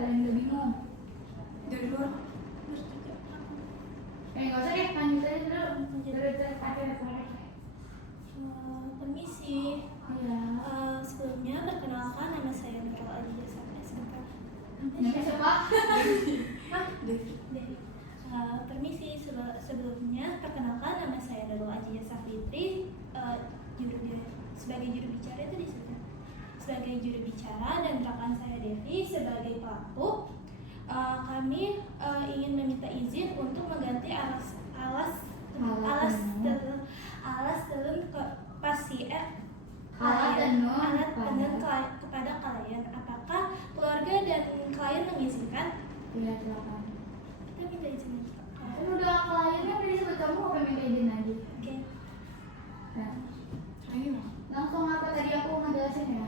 kalian udah bingung. Dari luar. Nggak usah deh, lanjut aja dulu. Permisi. Iya. Sebelumnya perkenalkan nama saya Nurul Adija SMK. Namanya siapa? Devi. Permisi, sebelumnya perkenalkan nama saya Nurul Adija Fitri, sebagai juru bicara itu di situ. Sebagai juru bicara dan rekan saya Devi sebagai pelaku. Kami ingin meminta izin untuk mengganti alas tenun tenun kepada klien. Apakah keluarga dan klien mengizinkan? Iya, silakan. Kita minta izin. Kan udah kliennya udah disebut, kamu apa minta izin lagi? Oke. Nah, Ayo. langsung apa tadi aku ngejelasin ya?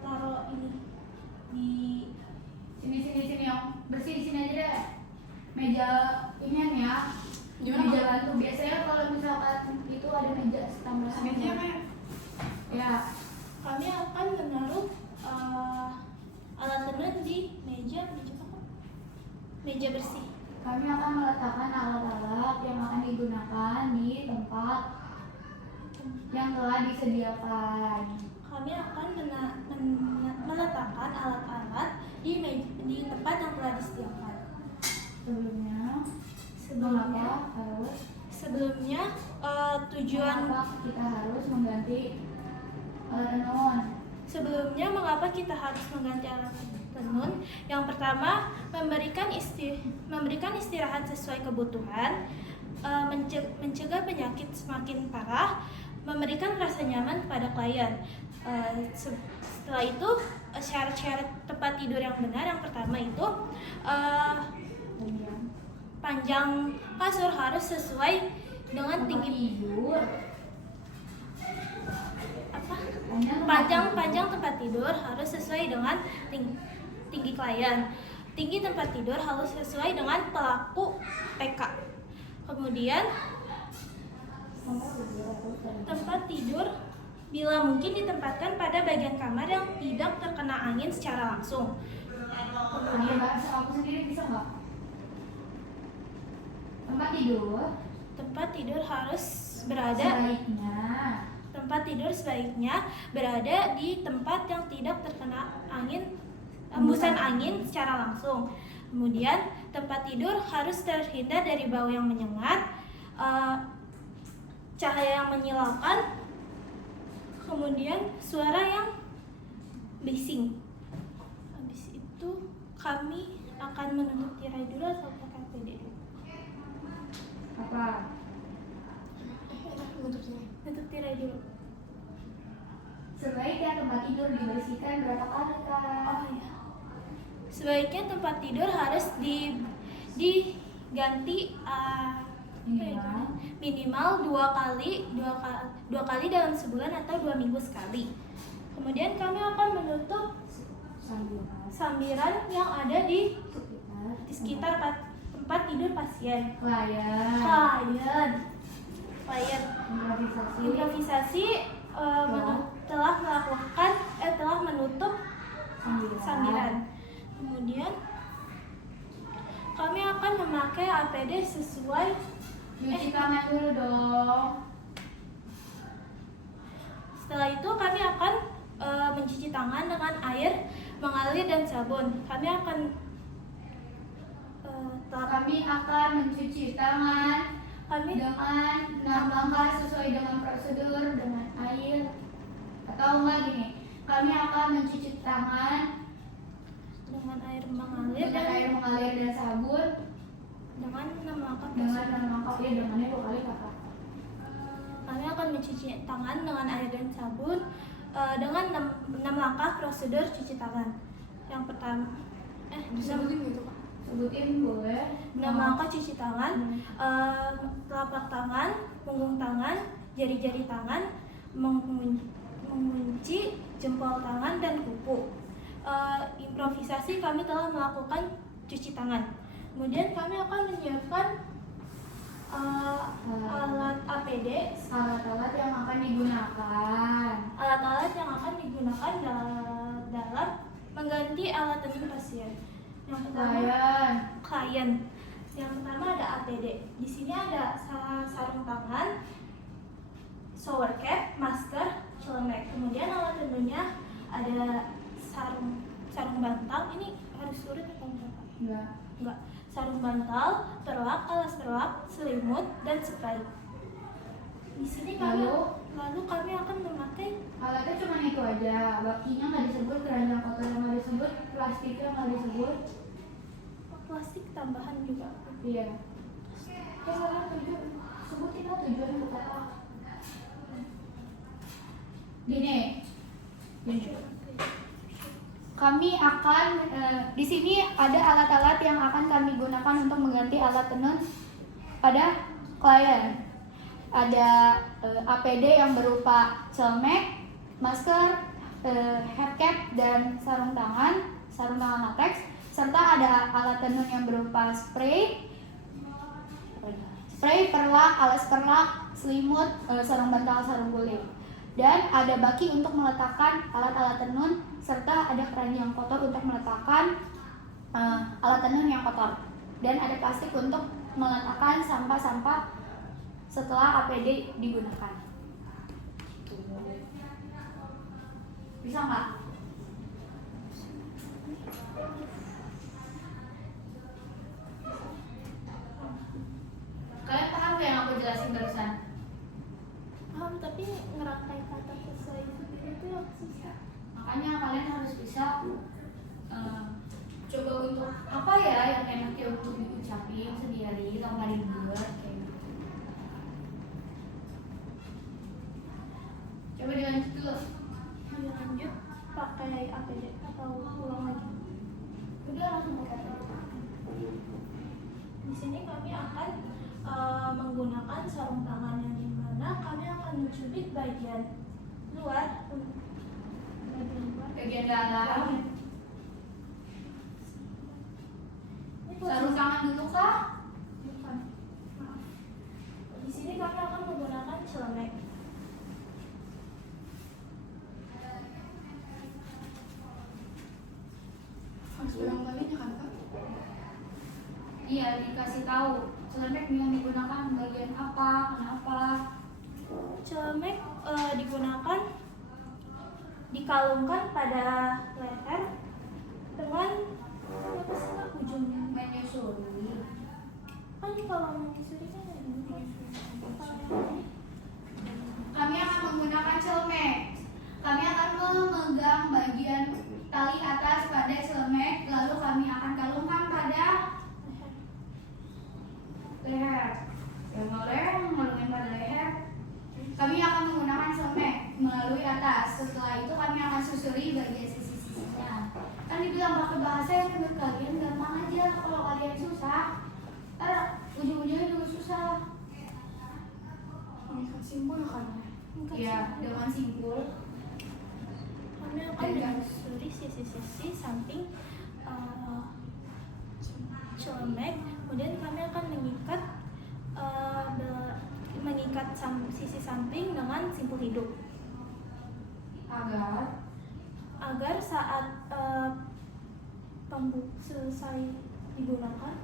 Taruh ini di Sini yang bersih di sini aja deh. Meja ini ya. Gimana, Meja Mak? bantu. Biasanya kalau misalkan itu ada meja tambahan. Meja apa ya? Ya. kami akan menaruh alat tenun di meja apa? Meja bersih. Kami akan meletakkan alat-alat yang akan digunakan di tempat yang telah disediakan. Kami akan meletakkan alat-alat di tempat yang telah disediakan. Sebelumnya tujuan mengapa kita harus mengganti alat tenun? Sebelumnya mengapa kita harus mengganti alat tenun? Yang pertama, memberikan istirahat sesuai kebutuhan, mencegah penyakit semakin parah, memberikan rasa nyaman kepada klien. Setelah itu syarat-syarat tempat tidur yang benar. Yang pertama itu panjang kasur harus sesuai dengan tinggi tidur. panjang tempat tidur harus sesuai dengan tinggi klien. Tinggi tempat tidur harus sesuai dengan pelaku PK. Kemudian tempat tidur bila mungkin ditempatkan pada bagian kamar yang tidak terkena angin secara langsung. Kemudian Aku sendiri bisa nggak? Tempat tidur harus berada sebaiknya berada di tempat yang tidak terkena embusan angin secara langsung. Kemudian tempat tidur harus terhindar dari bau yang menyengat, cahaya yang menyilaukan, kemudian suara yang bising. Habis itu kami akan menutup tirai dulu atau pakai APD dulu? apa? Tutup tirai dulu. Sebaiknya tempat tidur dibersihkan berapa kali, Kak? Oh iya. Sebaiknya tempat tidur harus diganti minimal dua kali dalam sebulan atau 2 minggu sekali. Kemudian kami akan menutup sambiran yang ada di sekitar tempat tidur pasien. Klien. Improvisasi telah menutup sambiran. Kemudian kami akan memakai APD sesuai. Cuci tangan dulu dong. Setelah itu kami akan mencuci tangan dengan air mengalir dan sabun. Kami akan mencuci tangan dengan 6 langkah sesuai dengan prosedur dengan air. Atau enggak gini, kami akan mencuci tangan dengan air mengalir dan sabun dengan 6 langkah. Ya, dengannya 2 kali, Kakak. Kami akan mencuci tangan dengan air dan sabun dengan 6 langkah prosedur cuci tangan. Yang pertama, disebutin gitu, Pak? Sebutin boleh. 6 langkah cuci tangan, telapak tangan, punggung tangan, jari-jari tangan, mengunci jempol tangan dan kuku. Improvisasi kami telah melakukan cuci tangan. Kemudian kami akan menyiapkan alat APD, alat-alat yang akan digunakan dalam mengganti alat tenun pasien. Yang pertama klien. Yang pertama ada APD. Di sini ada sarung tangan, shower cap, masker, celemek. Kemudian alat tentunya ada sarung bantal. Ini harus turun atau enggak? Enggak. Sarung bantal, perlak, alas perlak, selimut, dan spray. Di sini lalu kami akan memakai Alatnya cuma itu aja, bakinya nggak disebut, keranjang kotor nggak disebut, plastiknya nggak disebut. plastik tambahan juga. Iya. Soalnya sebutin lah tujuannya buat apa. Gini, kami akan di sini ada alat-alat yang akan kami gunakan untuk mengganti alat tenun pada klien. Ada APD yang berupa celemek, masker, head cap dan sarung tangan latex, serta ada alat tenun yang berupa spray, perlak, alas perlak, selimut, sarung bantal, sarung guling. Dan ada baki untuk meletakkan alat-alat tenun, serta ada keranjang kotor untuk meletakkan alat tenun yang kotor. Dan ada plastik untuk meletakkan sampah-sampah setelah APD digunakan. Bisa nggak? Kalian paham gak yang aku jelasin barusan? Paham, tapi ngerangkai kata sesuai itu yang susah. Makanya kalian harus bisa coba untuk apa ya yang enaknya untuk diucapin sendiri tanpa ribet kayak gitu. Coba dilanjut dulu. Lanjut pakai APD atau ulang lagi? Udah langsung pakai aja. Di sini kami akan menggunakan sarung tangan yang dimana kami akan mencubit bagian luar, Bagian dalam. Sarung tangan dulu kah? Bukan. Maaf. Di sini kami akan menggunakan celemek. Harus ulang kalinya kan Kak? Iya, dikasih tahu celemek yang digunakan bagian apa, kenapa. Celemek digunakan dikalungkan pada leher dengan apa sih Kak, ujungnya? Menyusuri. Kan kalau menyusuri kan ada ini. Kalau yang ini Kami akan menggunakan celemek. Kami akan memegang bagian tali atas pada celemek, lalu kami akan kalungkan pada leher. Yang ngalungin pada leher. Kami akan menggunakan celemek melalui atas. Setelah itu kami akan susuri bagian sisi-sisinya. Kan dibilang pakai bahasa yang menurut kalian gampang aja. Kalau kalian susah, ujung-ujungnya juga susah. Mengikat simpul kan? Iya, dengan simpul. kami akan menyusuri sisi-sisi samping celemek, kemudian kami akan mengikat sisi samping dengan simpul hidup agar saat selesai digunakan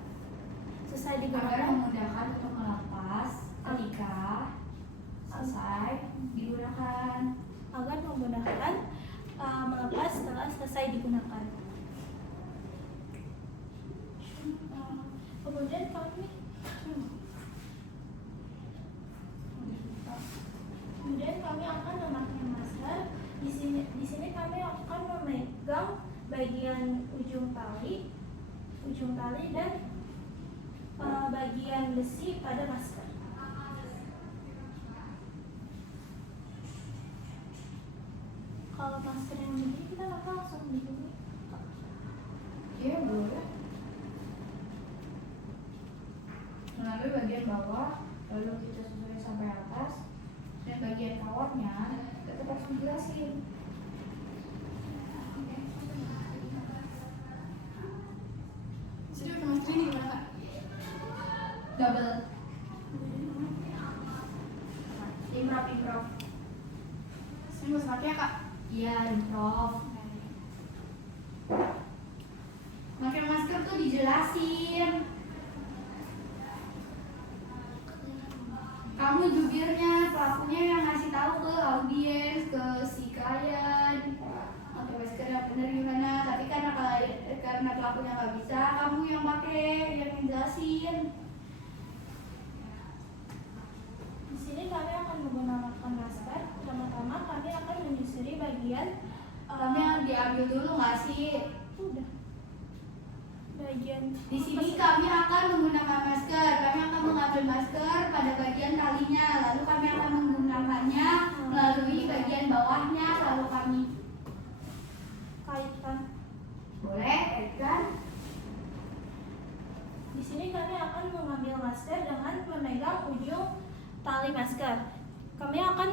Agar memudahkan untuk melepas ketika selesai digunakan. agar memudahkan melepas setelah selesai digunakan. Kemudian kami akan memakai masker. Di sini kami akan memegang bagian ujung tali dan bagian besi pada masker. Kalau masker yang begini kita nggak langsung begini. Iya, boleh. Melalui bagian bawah, lalu kita susuri sampai atas, dan bagian kawatnya tetap harus dijelasin. Jadi pakai masker ini gimana Kak? Double. Improv. Saya nggak usah pakai ya Kak? Iya, improv. Pakai masker ngejelasin. Kamu jubirnya, pelakunya yang ngasih tahu ke audiens, ke si klien, pakai masker yang benar gimana. Tapi karena pelakunya nggak bisa, kamu yang pakai, yang ngejelasin. Di sini kami akan menggunakan masker. Pertama-tama kami akan menyusuri bagian Kami yang diambil dulu nggak sih? udah bagian Di sini kami akan menggunakan masker. Kami akan mengambil masker pada bagian talinya, lalu kami akan menggunakannya melalui bagian bawahnya, lalu kami kaitkan. boleh kan? Di sini kami akan mengambil masker dengan memegang ujung tali masker. Kami akan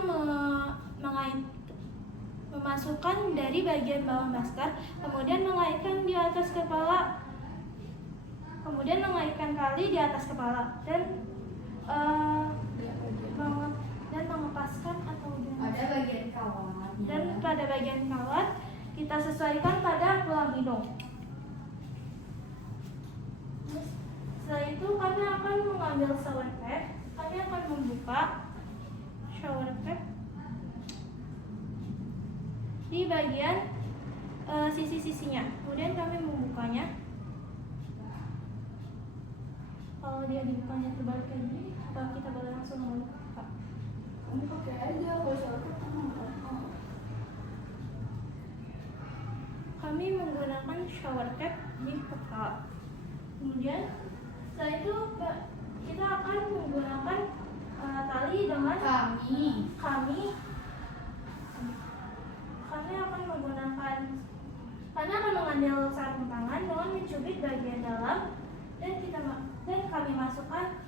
memasukkan dari bagian bawah masker, kemudian mengaitkan di atas kepala, kemudian mengaitkan tali di atas kepala dan mengepaskan atau Pada bagian kawat. dan pada bagian kawat kita sesuaikan pada tulang hidung. Setelah itu kami akan mengambil shower cap. Kami akan membuka shower cap di bagian sisi-sisinya. Kemudian kami membukanya. Kalau dia dibukanya terbalik kayak gini, apa kita boleh langsung membuka? Kamu pakai aja kalau shower kamu nggak. Kami menggunakan shower cap di kepala. Kemudian setelah itu kita akan menggunakan tali dengan kami akan mengambil sarung tangan dengan mencubit bagian dalam dan kami masukkan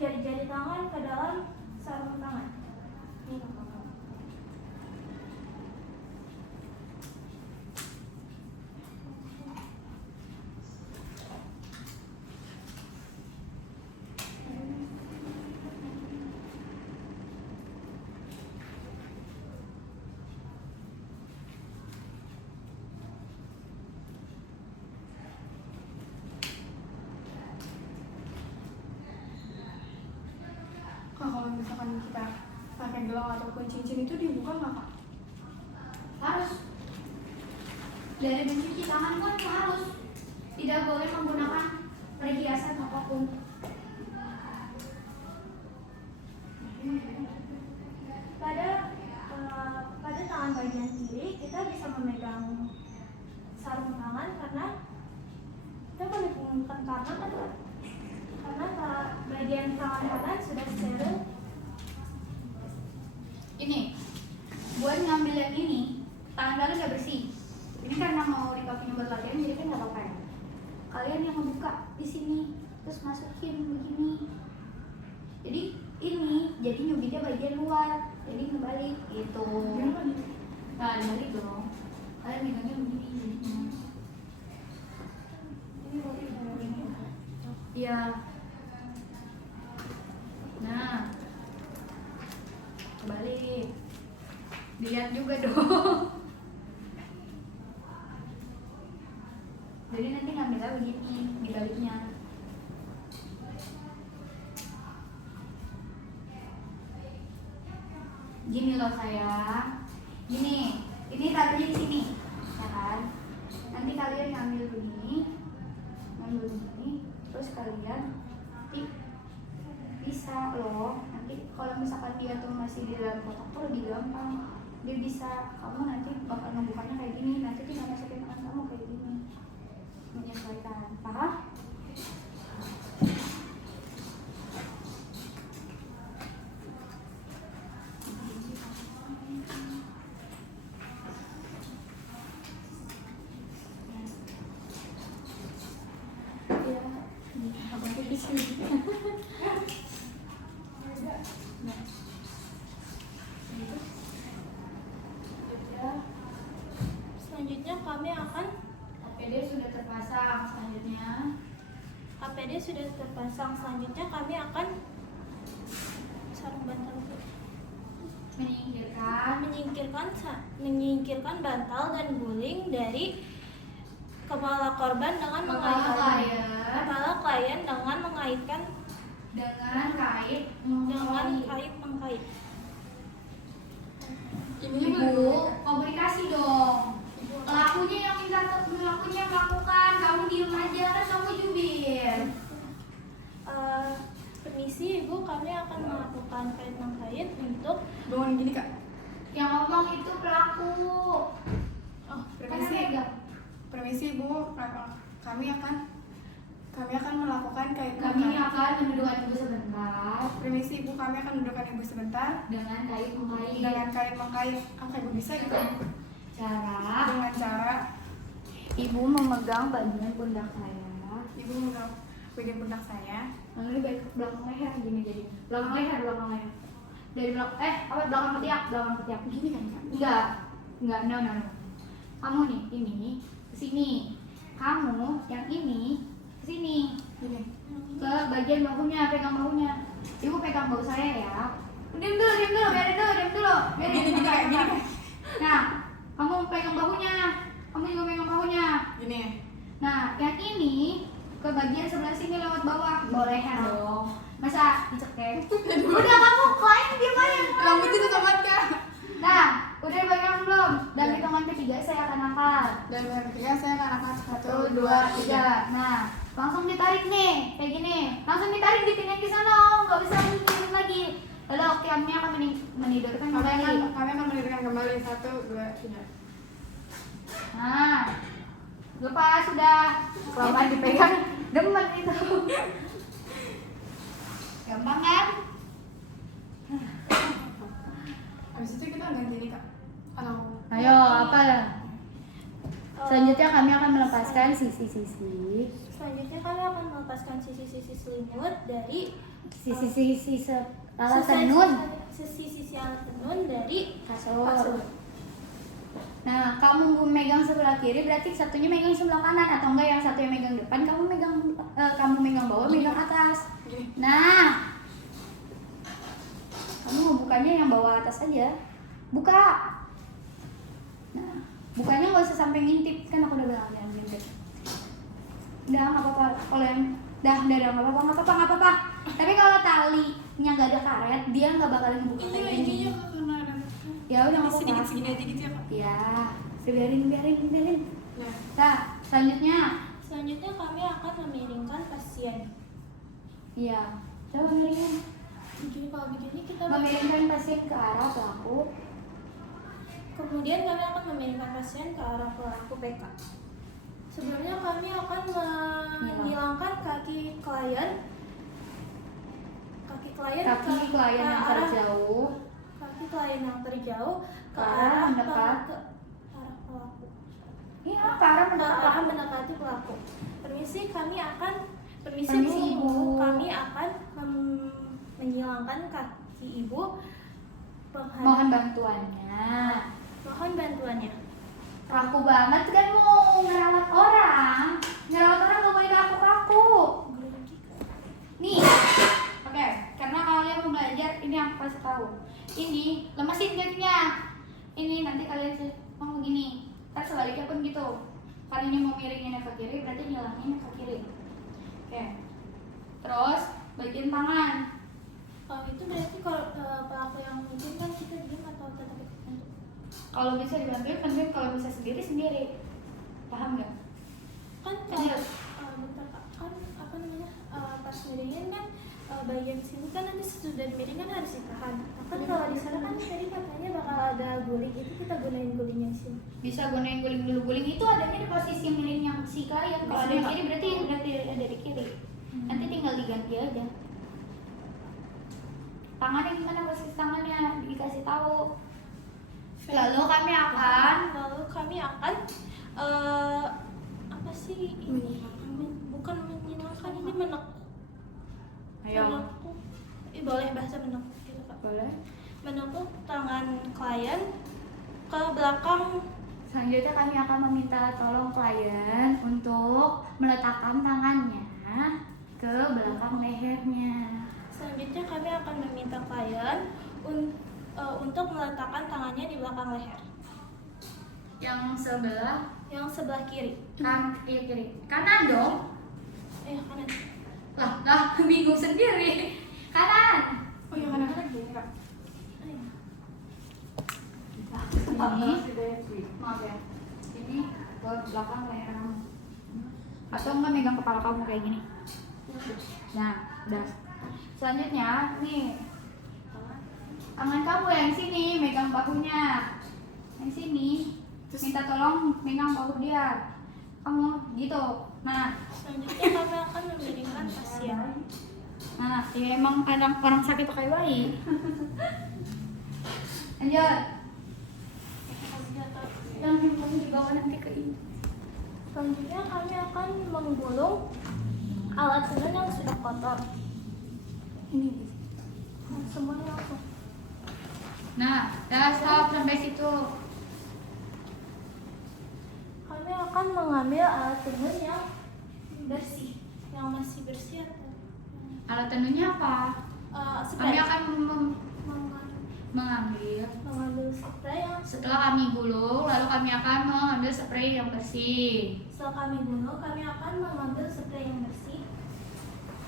jari-jari tangan ke dalam sarung tangan. Kalau misalkan kita pakai gelang ataupun cincin itu dibuka nggak kak? Harus. Dari mencuci tangan pun harus. Tidak boleh menggunakan perhiasan apapun. Pada tangan bagian kiri kita bisa memegang sarung tangan karena kita boleh menggunakan tangan karena bagian tangan kanan sudah steril. Ini buat ngambil yang ini, tangan kalian udah bersih. Ini karena mau dipakai buat latihan, jadi kan nggak apa-apa ya. Kalian yang ngebuka di sini, terus masukin begini. Jadi ini jadi nyubitnya bagian luar, jadi ngebalik gitu. Nah, dibalik dong. Kalian megangnya begini. Ini boleh begini. Iya. Nah, kebalik. Dilihat juga dong. Jadi nanti ngambilnya begini, dibaliknya. Gini loh sayang. Gini, ini talinya di sini, ya kan? Nanti kalian ngambil begini, terus kalian nanti bisa loh. Nanti kalau misalkan dia tuh masih di dalam kotak tuh lebih gampang. Dia bisa, kamu nanti bakal ngebukanya kayak gini. Nanti tinggal masukin tangan kamu kayak gini. Menyesuaikan, paham? Selanjutnya kami akan APD sudah terpasang. Selanjutnya kami akan sarung bantal Menyingkirkan menyingkirkan bantal dan guling dari kepala korban dengan mengaitkan kepala klien dengan mengaitkan dengan kait dengan kait mengkait. Ibu, komunikasi dong. Pelakunya yang minta, pelakunya yang melakukan, kamu diem aja kan kamu jubir. Permisi Ibu, kami akan melakukan kait mengkait untuk Bangun gini kak. Yang ngomong itu pelaku. oh Permisi. Permisi Bu, kami akan melakukan kait Kami mengkait. akan mendudukkan ibu sebentar Permisi Ibu, kami akan mendudukkan Ibu sebentar dengan kait mengkait. dengan kait mengkait. Apa Ibu bisa gitu? Dengan cara Ibu memegang bagian pundak saya. Ibu memegang bagian pundak saya. Lalu di belakang leher gini jadi. Belakang leher. Dari belakang ketiak gini kan? Enggak, no. Kamu nih, ini ke sini. Kamu yang ini ke sini. Gini. Ke bagian bahunya, pegang bahunya. Ibu pegang bahu saya ya. Diam dulu, biarin dulu. Gini kayak gini kayak. Nah, kamu pegang bahunya. Kamu juga pegang bahunya. Gini. Nah, yang ini ke bagian sebelah sini lewat bawah leher dong. Masa dicekek? Udah kamu klien diam aja. Rambut itu sobat kak. Nah, udah dipegang belum? Dan hitungan ketiga saya akan angkat. Dan yang ketiga saya akan angkat 1, 2, 3. Nah, langsung ditarik nih, kayak gini. Langsung ditarik dipindahin ke sana, nggak bisa dipindahin lagi. Lalu kami akan menidurkan kembali. Kami akan mendirikan kembali 1, 2, 3. Nah, lepas sudah. Kelamaan dipegang, demen itu. Gampang kan? Habis itu kita ganti ini kak. Ayo, apa? Selanjutnya kami akan melepaskan sisi-sisi. Selanjutnya kami akan melepaskan sisi-sisi selimut dari Sisi-sisi alat tenun. Sisi-sisi alat tenun dari Kasur. Nah, kamu megang sebelah kiri berarti satunya megang sebelah kanan atau enggak yang satunya megang depan, kamu megang bawah, megang atas. Gini. Nah, kamu mau bukanya yang bawah atas aja. Buka. Nah, bukanya nggak usah sampai ngintip, kan aku udah bilang jangan ngintip. Udah nggak apa-apa. Kalau yang dah nggak apa-apa. Tapi kalau talinya nggak ada karet, dia nggak bakalan ngebuka kayak gini. Ya udah nggak apa-apa. Segini aja gitu ya kak. Ya, biarin. Nah, Nah, Selanjutnya kami akan memiringkan pasien. iya. Coba miringin. Jadi kalau begini kita Memiringkan pasien ke arah pelaku. kemudian kami akan memiringkan pasien ke arah pelaku PK. Sebelumnya kami akan menghilangkan kaki klien Kaki klien yang terjauh. kaki klien yang terjauh Ke arah mendekat. ke arah pelaku. Iya, ke arah Ke mendekat. arah mendekati pelaku. Permisi, Permisi, Bu. Bu. Kami akan menghilangkan kaki Ibu. Mohon bantuannya. Mohon bantuannya. Kaku banget kan mau ngerawat orang. Ngerawat orang gak boleh kaku-kaku. Nih, oke, karena kalian mau belajar, ini aku kasih tahu. Ini lemesin kakinya. Ini nanti kalian mau begini. Ntar sebaliknya pun gitu. Kalau ini mau miringinnya ke kiri, berarti nyilanginnya ke kiri. Oke. Terus bagian tangan. Kalau itu berarti kalau pelaku yang mungkin kan kita diam atau tetap ikut bantu? Kalau bisa dibantuin, kalau bisa sendiri. Paham nggak? Kan Iya. kalau bentar Kak, kan apa namanya pas miringin kan bagian sini kan nanti sudah miring kan harus ditahan. Kan kalau di sana kan tadi katanya bakal ada guling, itu kita gunain gulingnya di sini. Bisa gunain guling dulu. Guling itu adanya di posisi miring yang si klien. Kalau ada di kiri berarti ada di kiri. Nanti tinggal diganti aja. Tangannya gimana posisi tangannya dikasih tahu. Lalu kami akan apa sih ini? Bukan menyenangkan, ini menekuk. Ayo. Boleh bahasa menekuk gitu Kak. Boleh. Menekuk tangan klien ke belakang. Selanjutnya kami akan meminta tolong klien untuk meletakkan tangannya ke belakang lehernya. Selanjutnya kami akan meminta klien untuk meletakkan tangannya di belakang leher. Yang sebelah Yang sebelah kiri. kiri. Kanan dong. Kanan. Lah, bingung sendiri. Kanan. Oh yang kanan-kanan gini kak. Ini, maaf ya. Ini ke belakang leher kamu. Atau enggak megang kepala kamu kayak gini. Nah, udah. Selanjutnya, nih. Tangan kamu yang sini, megang bahunya. Yang sini, minta tolong megang bahu dia. Kamu gitu. Nah, Selanjutnya kami akan memberikan pasien. nah, ya emang orang sakit tuh kayak bayi. Lanjut. Yang kamu dibawa nanti ke ini. Selanjutnya kami akan menggulung alat tenun yang sudah kotor. Ini. Semuanya langsung. Nah, udah stop sampai situ. Kami akan mengambil alat tenun yang bersih, yang masih bersih atau Alat tenunnya apa? Kami spray. akan mengambil. Mengambil spray yang Setelah kami gulung, lalu kami akan mengambil spray yang bersih setelah kami gulung, kami akan mengambil spray yang bersih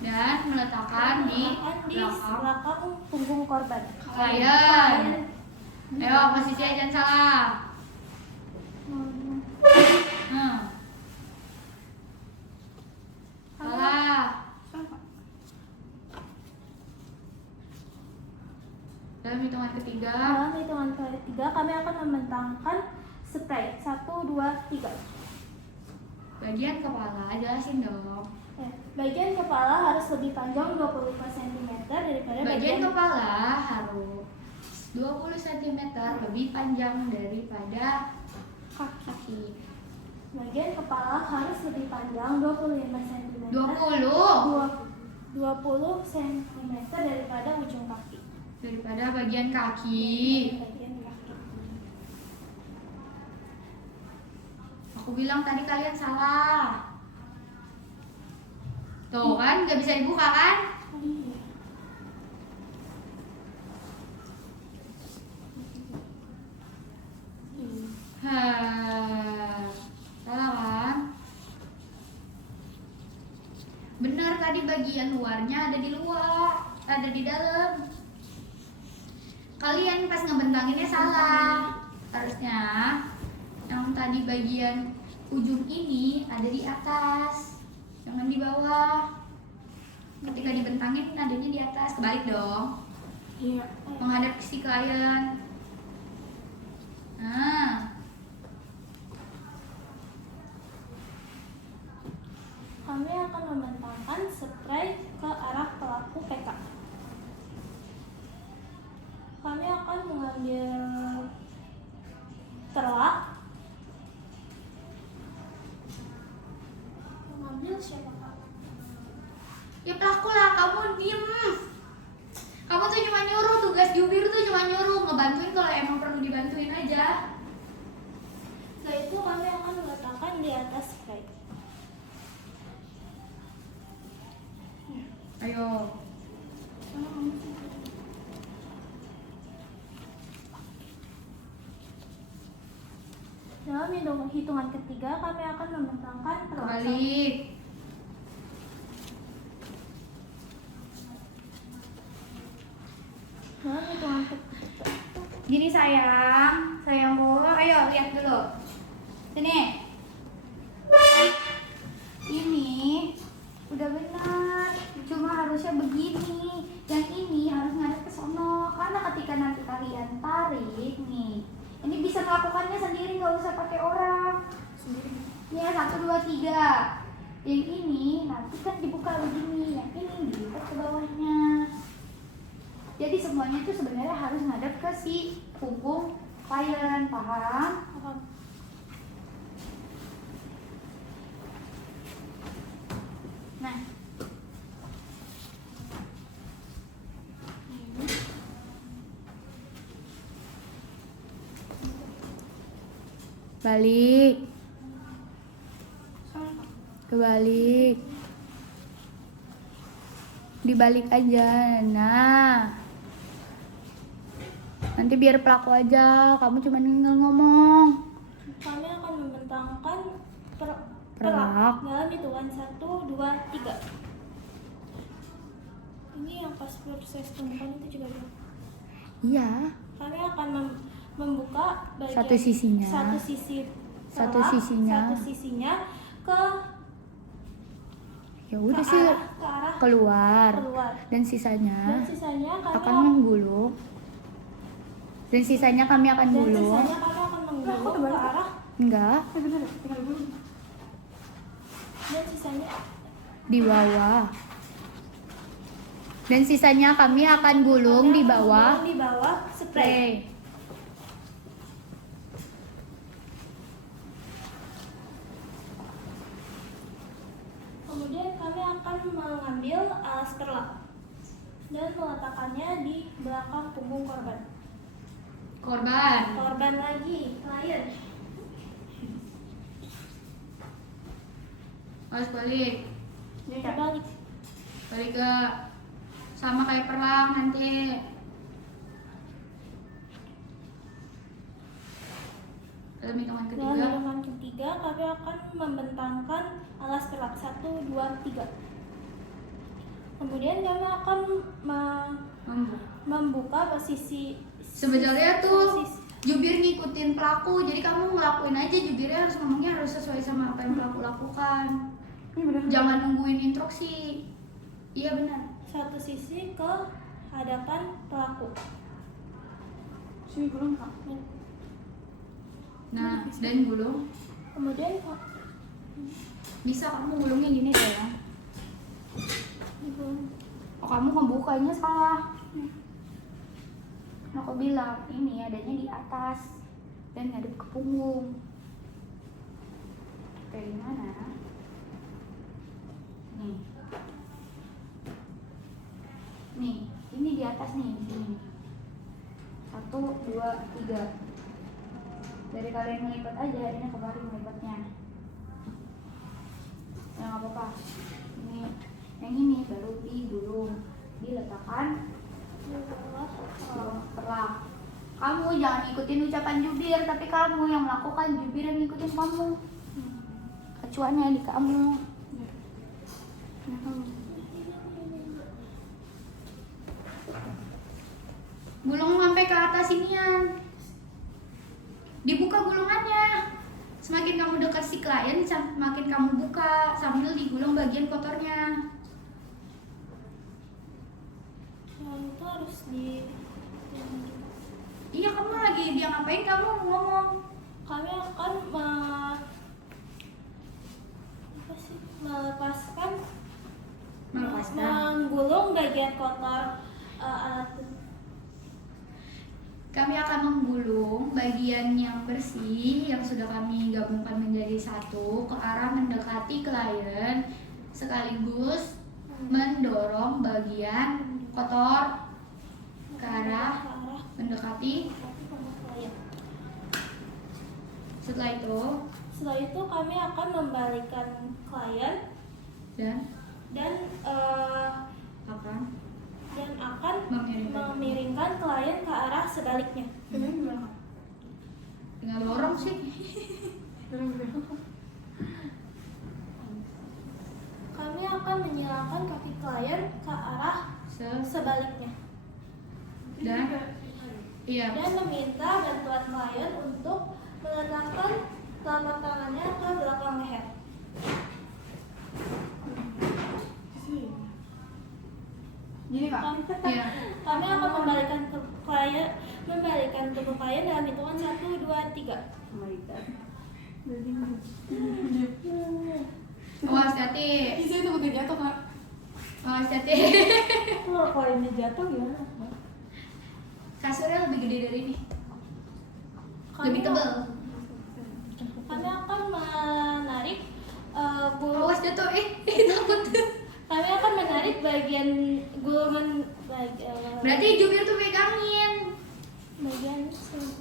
dan meletakkan di belakang belakang punggung korban. klien. Ayo, posisi jangan salah. Salah. Dalam hitungan ketiga. Dalam hitungan ketiga, kami akan membentangkan spray. 1, 2, 3. Bagian kepala, jelasin dong. Bagian kepala harus lebih panjang 25 cm daripada Bagian kepala harus 20 cm lebih panjang daripada kaki. Bagian kepala harus lebih panjang 25 cm. 20 20 cm daripada ujung kaki. daripada bagian kaki. Bagian kaki. Aku bilang tadi kalian salah. Tuh kan, nggak bisa dibuka kan? Salah kan? Benar tadi bagian luarnya ada di luar, ada di dalam. Kalian pas ngebentanginnya salah. Harusnya yang tadi bagian ujung ini ada di atas, jangan di bawah. Ketika dibentangin adanya di atas, kebalik dong. Iya. Menghadap ke si klien. Nah, Kami akan membentangkan spray ke arah pelaku PK. Kami akan mengambil terlak. Mengambil siapa Kak? ya pelaku lah, kamu diem. Kamu tuh cuma nyuruh, tugas jubir tuh cuma nyuruh, ngebantuin kalau emang perlu dibantuin aja. Setelah itu kami akan meletakkan di atas spray. Ayo. Dalam hitungan ketiga kami akan membentangkan terlak. Kebalik. Dalam hitungan ketiga. Gini sayangku, ayo lihat dulu. Sini. Ini udah benar, cuma harusnya begini. Yang ini harus ngadep ke sono, karena ketika nanti kalian tarik nih, ini bisa melakukannya sendiri, nggak usah pakai orang. Ini ya 1, 2, 3. Yang ini nanti kan dibuka begini, yang ini dilipat ke bawahnya. Jadi semuanya itu sebenarnya harus ngadep ke si punggung klien, paham? Nah, balik, kebalik, dibalik aja. Nah, nanti biar pelaku aja, kamu cuma tinggal ngomong. kami akan membentangkan Perak. dalam hitungan 1, 2, 3. Ini yang pas proses pembukaan itu juga ya. Iya. Kami akan membuka bagian Satu sisinya. satu sisi Satu perak, sisinya. satu sisinya ke Ya udah sih ke arah keluar. keluar. Dan sisanya Dan sisanya kami akan menggulung. Dan sisanya kami akan dan gulung. sisanya kami akan menggulung ke arah Enggak, dan sisanya di bawah. Dan sisanya kami akan gulung di bawah di bawah spray. spray. Kemudian kami akan mengambil alas perlak dan meletakkannya di belakang punggung korban. Korban lagi, klien. Harus balik. Balik. Balik ke sama kayak perlang nanti. Dalam hitungan Dalam ketiga. hitungan ketiga kami akan membentangkan alas perlak 1, 2, 3. Kemudian kami akan membuka posisi. Sebenarnya tuh posisi- jubir ngikutin pelaku, jadi kamu ngelakuin aja, jubirnya harus ngomongnya harus sesuai sama apa yang pelaku lakukan. Jangan nungguin instruksi. Iya benar. satu sisi ke hadapan pelaku. Sini gulung Kak. Nah, dan gulung. Kemudian Bisa kamu gulungnya gini ya. Oh, kamu ngebukanya salah. Nah, aku bilang ini adanya di atas dan ngadep ke punggung. Kayak gimana? Nih. Nih, ini di atas nih, di sini. 1, 2, 3. Dari kalian ngelipat aja, ini kemarin ngelipatnya. Ya nggak apa-apa. Ini, yang ini baru digulung, diletakkan di bawah perlak. Kamu jangan ikutin ucapan jubir, tapi kamu yang melakukan, jubir yang ngikutin kamu. Acuannya di kamu. Gulung sampai ke atas inian. Dibuka gulungannya. Semakin kamu dekat si klien, semakin kamu buka sambil digulung bagian kotornya. itu harus di. Iya, kamu lagi dia ngapain, kamu ngomong. Kami akan melepaskan menggulung bagian kotor alat. Kami akan menggulung bagian yang bersih yang sudah kami gabungkan menjadi satu ke arah mendekati klien, sekaligus mendorong bagian kotor ke arah mendekati. Setelah itu kami akan membalikkan klien dan akan Memiringkan. memiringkan klien ke arah sebaliknya. tinggal lorong sih. Kami akan menyilangkan kaki klien ke arah sebaliknya Dan iya. dan meminta bantuan klien untuk meletakkan telapak tangannya ke belakang leher. Gini Kak. Iya. Kami akan membalikan tubuh klien dalam hitungan 1, 2, 3. Awas hati. Bisa itu udah jatuh Kak. Awas hati. Kalau kliennya jatuh gimana? Kasurnya lebih gede dari ini. Kami Lebih tebal. Kami akan menarik Awas jatuh. Takut. Kami akan menarik bagian gulungan Berarti jubir tuh pegangin. bagian sini.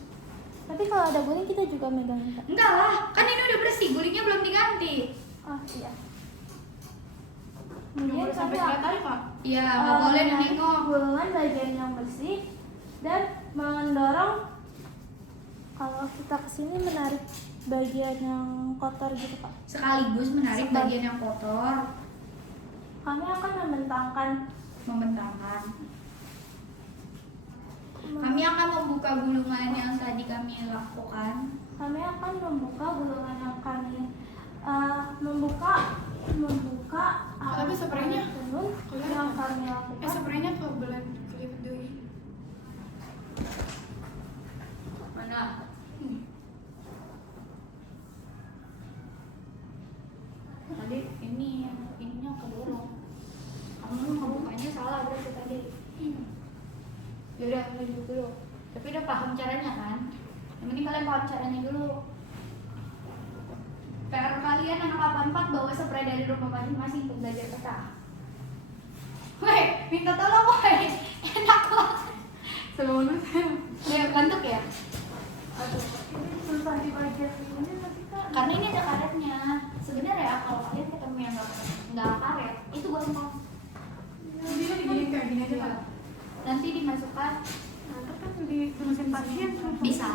Tapi kalau ada guling kita juga megang. Enggak lah, kan ini udah bersih, gulingnya belum diganti. Oh iya. Nggak Kemudian boleh sampai kami akan kelihatan Kak. Iya, nggak boleh menarik nengok. gulungan bagian yang bersih dan mendorong. Kalau kita kesini menarik bagian yang kotor gitu Kak. Sekaligus menarik bagian yang kotor. Kami akan membentangkan. Kami akan membuka gulungan yang tadi kami lakukan. Kami akan membuka gulungan yang kami membuka Tapi spraynya? tenun yang kami lakukan. Spraynya ke bulan kelip dulu. Mana? Tadi ininya kedorong. Kamu ngebukanya salah berarti tadi. Yaudah, lanjut dulu. Tapi udah paham caranya kan? Yang penting kalian paham caranya dulu. PR kalian anak 84 bawa spray dari rumah masing-masing untuk belajar peta. Weh, minta tolong weh. Enak banget. Sebelum Dia ngantuk ya? Aduh, ini susah di bagian ini nanti Kak. Karena ini ada karetnya. Sebenarnya kalau kalian ketemu yang nggak karet, itu gampang. bisa digini kayak gini aja kan? Nanti dimasukkan Nanti kan di mesin pasien tuh. bisa.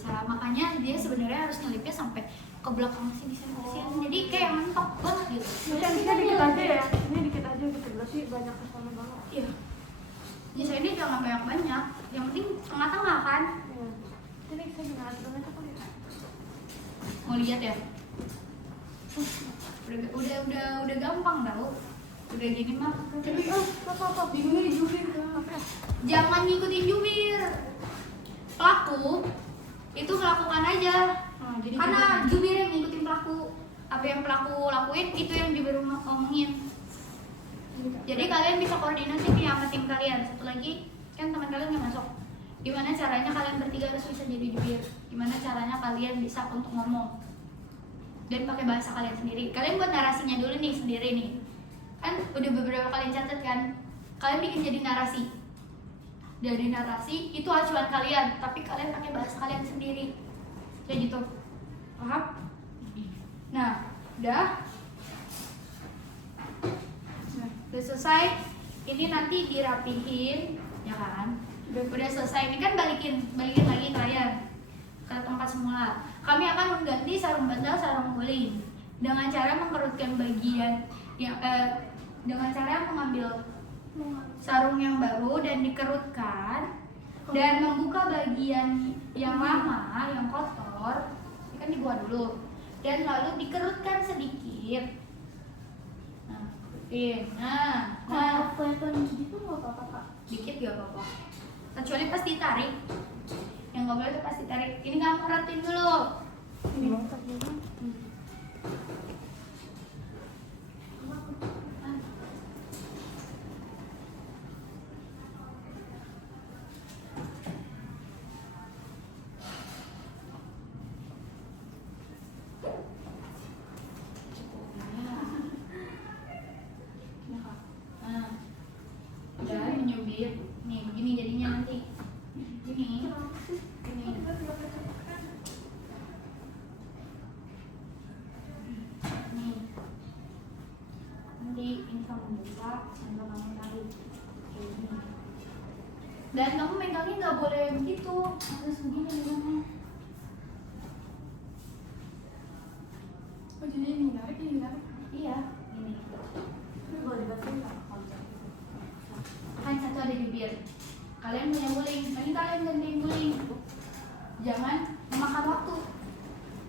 Makanya dia sebenarnya harus nyelipnya sampai ke belakang sini pasien. Jadi kayak mentok banget gitu. Ini dikit aja ya. Ini dikit aja gitu. Berarti banyak kesana banget. Iya. Nyisa ini jangan banyak. Yang penting tengah-tengah kan. Iya. Ini saya juga aturan aja kali ya. Mau lihat ya? Udah gampang tau. Udah gini mah. Tapi apa bingungnya di jubir kan? Jangan ngikutin jubir. Pelaku itu melakukan aja. Jadi Karena jubir yang ngikutin pelaku. Apa yang pelaku lakuin itu yang jubir ngomongin. Jadi kalian bisa koordinasi nih sama tim kalian. Satu lagi kan teman kalian nggak masuk. Gimana caranya kalian bertiga harus bisa jadi jubir? Gimana caranya kalian bisa untuk ngomong dan pakai bahasa kalian sendiri? Kalian buat narasinya dulu nih sendiri nih. Kan udah beberapa kali catat kan? Kalian bikin jadi narasi. Dari narasi itu acuan kalian, tapi kalian pakai bahasa kalian sendiri. Kayak gitu. Paham? Nah, udah selesai. Ini nanti dirapihin, ya kan? Udah selesai. Ini kan balikin lagi kalian ke tempat semula. Kami akan mengganti sarung bantal sarung guling dengan cara mengkerutkan bagian yang dengan cara mengambil sarung yang baru dan dikerutkan dan membuka bagian yang lama yang kotor. Ini kan dibuat dulu dan lalu dikerutkan sedikit. Nah, Kalau kelihatan gitu nggak apa-apa Kak. dikit gak apa-apa. Kecuali pas ditarik. Yang nggak boleh tuh pas ditarik. Ini kamu kerutin dulu. Ini Udah menyubit. Nih begini jadinya nanti. Gini. Nih. Nanti ini kamu buka sambil kamu tarik. Kayak gini. Dan kamu megangnya nggak boleh begitu, harus begini megangnya. Oh jadi ini narik. Iya, ini. Ini boleh dibantuin nggak? Kan satu ada bibir. Kalian punya guling, mending kalian gantiin guling. Jangan memakan waktu.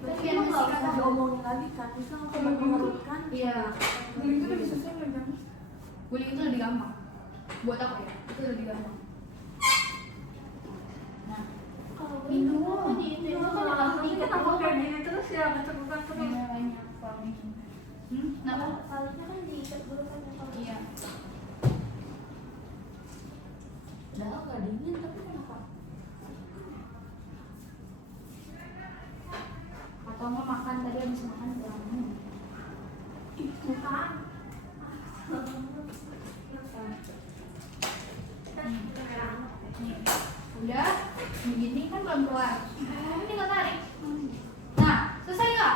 Berarti Biar itu nggak masih usah kata- diomongin lagi kan? Bisa langsung mengerutkan. Iya, Guling itu lebih susah kan? guling itu lebih gampang. Buat aku ya, itu lebih gampang. Nah, Kalau Minum. kan di itu kan langsung Ini kenapa kayak gini terus ya? Ketegukan terus. ini banyak wangi. Kenapa? Harusnya kan diikat dulu kan ya, kalau Iya. udah agak dingin tapi kenapa? Atau mau makan tadi habis makan pulang. Bukan. Nih. Udah, begini kan belum keluar. Ini tinggal tarik. Nah, selesai nggak?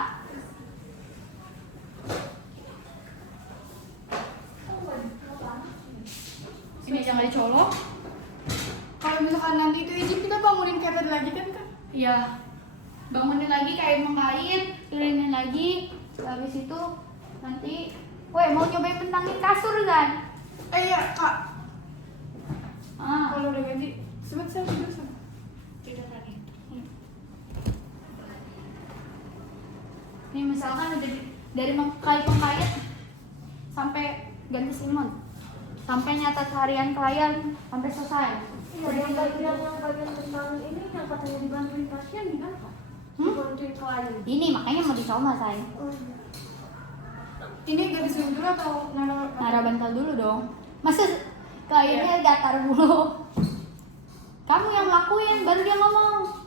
Ini jangan dicolok. Kalau misalkan nanti itu izin kita bangunin kayak tadi lagi kan? Iya. bangunin lagi kain mengkait, pilihin lagi. Habis itu nanti, woi mau nyobain bentangin kasur kan? Iya kak. Ah, Kalau udah ganti, sebut saya tidur sama. Tidur lagi. ini misalkan udah dari mengkait sampai ganti selimut, sampai nyatat harian klien sampai selesai. Iya, yang bagian tentang ini yang katanya dibantuin pasien di apa? Dibantuin klien. Ini makanya mau dicoba saya. Oh, iya. Ini ganti selimut dulu atau naruh? Nara bantal dulu dong. Masa kliennya datar dulu? Kamu yang lakuin, baru dia ngomong.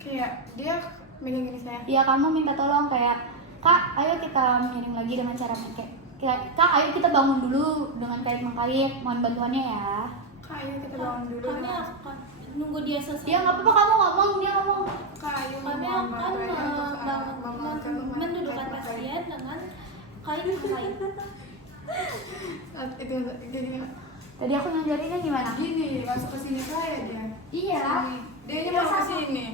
Kayak dia megang gini saya. Iya kamu minta tolong kayak, Kak, ayo kita miring lagi dengan cara kayak Kak, ayo kita bangun dulu dengan kait mengkait, mohon bantuannya ya. Kak, ayo kita bangun dulu. Kami akan nunggu dia selesai. Dia nggak apa-apa kamu ngomong, dia ngomong. Kak, ayo Kami akan mendudukkan pasien dengan kain mengkait. Itu jadi Tadi aku ngajarinnya gimana? gini, masuk ke sini saya dia. Iya. Dia Iya, masuk ke sama. sini.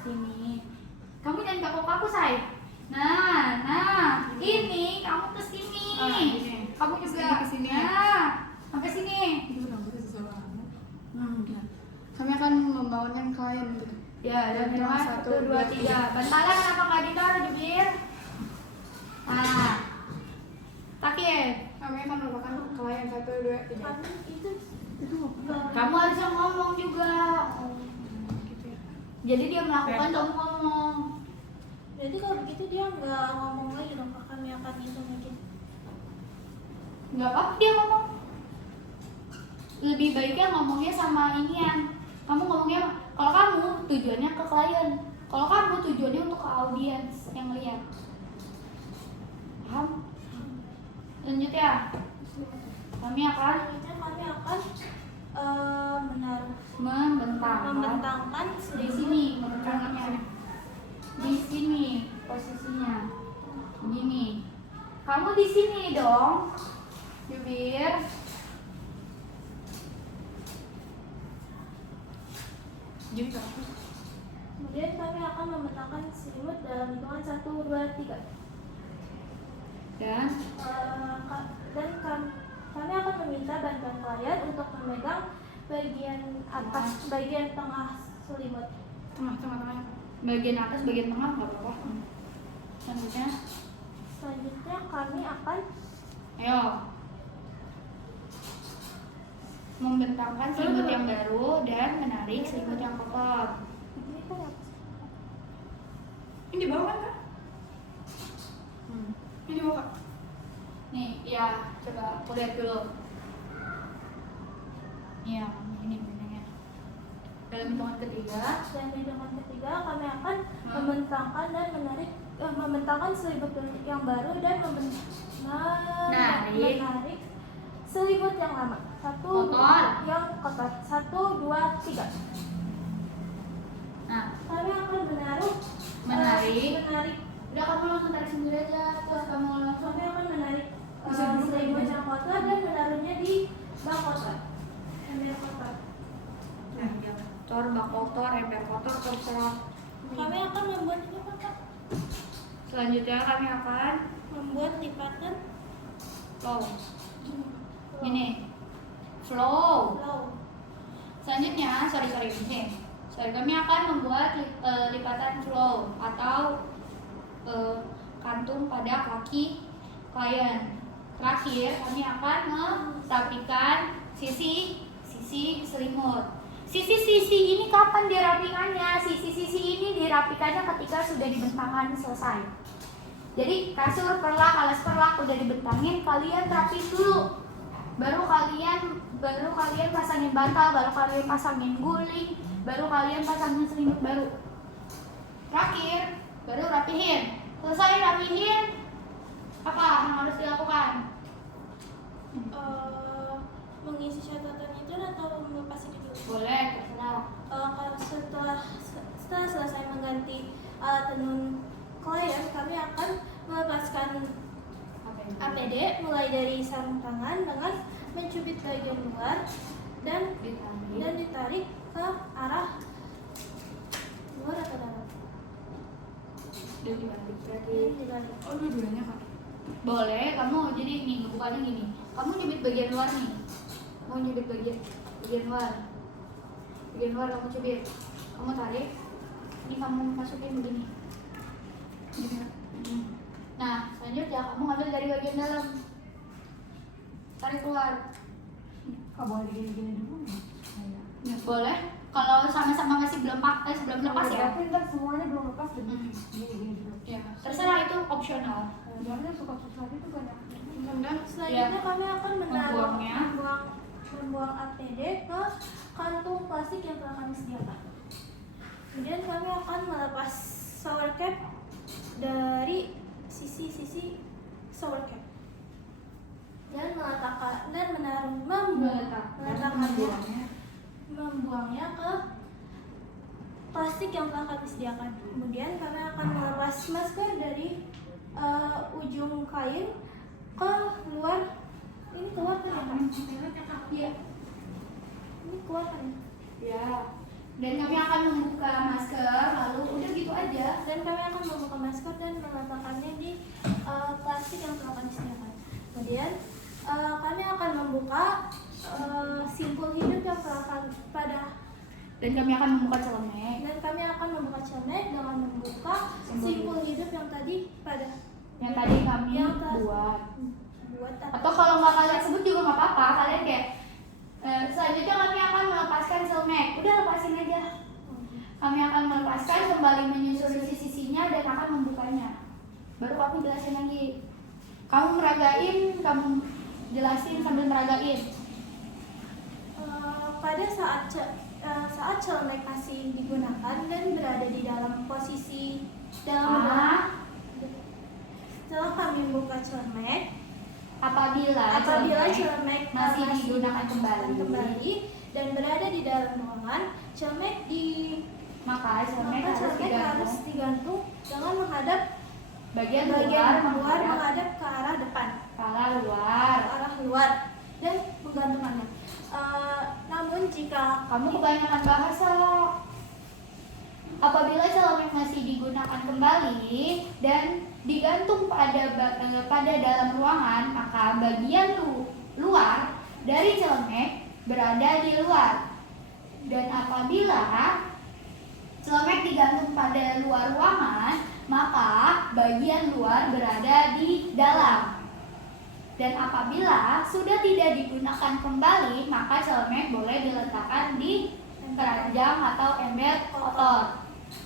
Sini. Kamu jangan kaku-kaku, say. Nah, ini kamu ke sini. Gini. Kamu juga Ke sini. Nah, sampai sini. Itu rambutnya susah banget. Hmm. Kami akan membangunkan klien. Ya, dan Hitungan hitungan 1, 2, 3. Bantalan kenapa nggak ditaruh di bir? Nah, takir. Kami akan merupakan klien 1, 2, 3. Kami itu Kamu harusnya ngomong juga. Gitu ya. Jadi dia melakukan, kamu ngomong. Jadi kalau begitu dia nggak ngomong lagi dong, Kak. Kami akan hitung lagi. Nggak apa-apa dia ngomong. Lebih baiknya ngomongnya sama inian. Kamu ngomongnya, kalau kamu tujuannya ke klien. Kalau kamu tujuannya untuk ke audiens yang lihat. Paham? Lanjut ya. Kami akan Selanjutnya kami akan membentangkan di selimut. sini, membentangkannya. Di sini posisinya. Gini. Kamu di sini dong. Jubir. Jadi Kak, Kemudian kami akan membentangkan selimut dalam hitungan 1, 2, 3. Dan Kami akan meminta bantuan klien untuk memegang bagian atas, bagian tengah selimut. tengah-tengah. bagian atas, bagian tengah nggak apa-apa. Selanjutnya, Selanjutnya kami akan ayo membentangkan selimut yang baru dan menarik selimut yang kotor. ini kan apa? Ini di bawah kan Kak? Ini di bawah Kak? Nih, ya coba aku lihat dulu. Iya, ini benarnya. Dalam hitungan ketiga, Dan hitungan ketiga kami akan membentangkan dan membentangkan selimut yang baru dan menarik selimut yang lama. Kotor. Yang kotor. 1, 2, 3. nah Kami akan menarik. udah kamu langsung tarik sendiri aja, terus kamu langsung Kami akan menarik Bisa dulu, selimut Kak. yang kotor dan menaruhnya di bak kotor. Ember kotor. kotor, bak kotor, ember kotor, terserah. Kami akan membuat ini apa, Kak? Selanjutnya kami akan Membuat lipatan flow. Ini flow. flow. Selanjutnya, kami akan membuat lipatan flow atau kantung pada kaki klien. Terakhir, kami akan merapikan sisi selimut. Sisi ini kapan dirapikannya? Sisi ini dirapikannya ketika sudah dibentangkan selesai. Jadi kasur, perlak, alas perlak udah dibentangin, kalian rapin dulu. Baru kalian pasangin bantal, baru kalian pasangin guling, baru kalian pasangin selimut baru. Terakhir, baru rapihin. Selesai rapihin, apa yang harus dilakukan? Mengisi catatan itu atau melepas itu dulu? Boleh, terserah. Kalau setelah selesai mengganti alat tenun klien, kami akan melepaskan APD mulai dari sarung tangan dengan mencubit bagian luar dan ditarik ke arah luar atau dalam. Itu dibalik berarti. Dibalik. Oh, dua-duanya kak. Boleh, kamu jadi nih ngebukanya gini. Kamu nyubit bagian luar nih. Mau nyubit bagian luar. Bagian luar kamu cubit. Kamu tarik. Ini kamu masukin begini. Gini kak. Nah, selanjutnya kamu ambil dari bagian dalam. Tarik keluar. Kak boleh gini-gini dulu nggak? Kayak. Ya, boleh. Kalau sama-sama masih belum pakai, sebelum lepas ya. Tapi ntar semuanya belum lepas jadi gini-gini dulu. Ya, terserah itu opsional. Soalnya suka susah itu banyak. Dan selanjutnya kami akan menaruh Membuangnya. membuang APD ke kantung plastik yang telah kami sediakan. Kemudian kami akan melepas shower cap dari sisi-sisi shower cap dan meletakkan dan membuangnya ke plastik yang telah kami sediakan. Kemudian kami akan melepas masker dari ujung kain ke luar. Ini keluar kan ya Kak? Iya. Ini keluar kan ya? Ya. Dan kami akan membuka masker, lalu udah gitu aja. Dan kami akan membuka masker dan meletakkannya di plastik yang telah kami sediakan. Kemudian kami akan membuka simpul hidup yang telah kami Dan kami akan membuka celemek. dan kami akan membuka celemek dengan membuka simpul hidup yang tadi Yang tadi kami Yang telah- buat. buat Atau kalau nggak kalian sebut juga nggak apa-apa. Kalian kayak selanjutnya kami akan melepaskan celemek. Udah lepasin aja. Kami akan melepaskan, kembali menyusun sisi-sisinya dan akan membukanya. Baru aku jelasin lagi. Kamu meragain, kamu jelasin sambil meragain. pada saat celemek masih digunakan dan berada di dalam posisi dalam setelah kami membuka celemek, Apabila celemek masih digunakan kembali, dan berada di dalam ruangan, celemek maka celemek harus digantung dengan menghadap bagian luar luar menghadap ke arah depan, kepala luar. ke arah luar dan menggantungannya. Namun jika Kamu kebanyakan bahasa. Apabila celemek masih digunakan kembali dan digantung pada dalam ruangan, maka bagian luar dari celemek berada di luar. Dan apabila celemek digantung pada luar ruangan, maka bagian luar berada di dalam. Dan apabila sudah tidak digunakan kembali, maka celemek boleh diletakkan di keranjang atau ember kotor.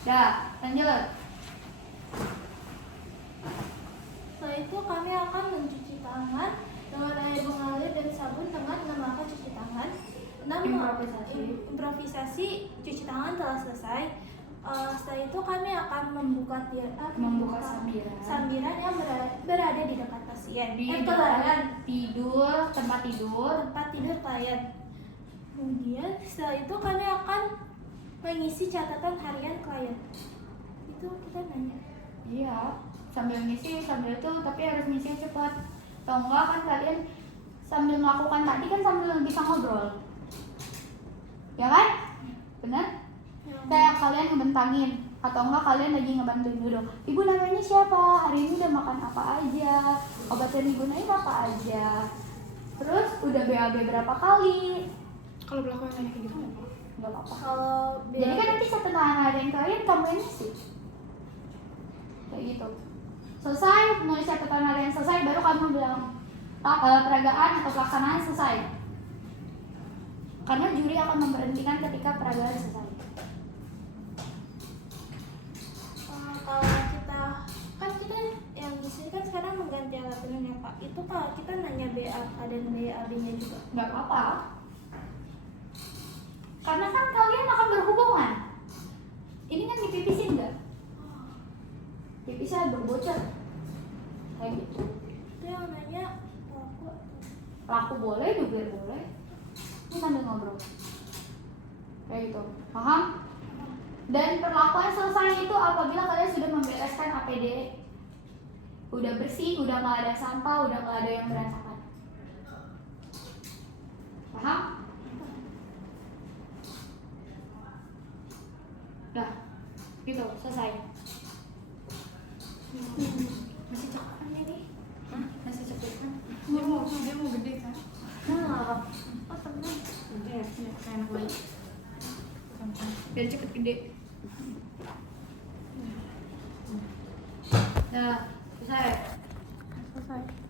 Dah, lanjut. setelah itu kami akan mencuci tangan dengan air mengalir dan sabun dengan memakai cuci tangan. Improvisasi cuci tangan telah selesai. Setelah itu kami akan membuka sambiran yang berada di dekat pasien. Di tempat tidur. Tempat tidur klien. Kemudian setelah itu kami akan mengisi catatan harian klien. Itu kita nanya. Iya, sambil ngisi, sambil itu, tapi harus ngisi cepat. Atau enggak kan kalian sambil melakukan tadi kan sambil bisa ngobrol. Ya kan? Benar? Kayak kalian ngebentangin atau enggak kalian lagi ngebantuin dulu. Ibu namanya siapa? Hari ini udah makan apa aja? Obat yang digunain apa aja? Terus udah BAB berapa kali? Kalau berlaku yang kayak gitu nggak apa? Enggak apa-apa. Kalau Jadi kan nanti catatan harian kalian kamu yang ngisi. Kayak gitu. Selesai nulis catatan harian selesai baru kamu bilang peragaan atau pelaksanaan selesai. Karena juri akan memberhentikan ketika peragaan selesai. kalau kita yang di sini kan sekarang mengganti alat tenun ya Pak. Itu kalau kita nanya BAK dan BAB-nya juga. Nggak apa-apa. Karena kan kalian akan berhubungan. Ini kan dipipisin nggak? Pipisnya berbocor. Kayak gitu. Itu yang nanya pelaku. Laku boleh, jubir boleh. Ini sambil ngobrol. Kayak gitu. Paham? Dan perlakuan selesai itu apabila kalian sudah membereskan APD, udah bersih, udah nggak ada sampah, udah nggak ada yang berantakan. Paham? Dah, gitu selesai. Masih cakep kan ini? Hah? Masih cepet kan? Dia mau gede kan? Nah, oh tenang. Ya, kayak anak bayi. Biar cepet gede. Dah, selesai. Selesai.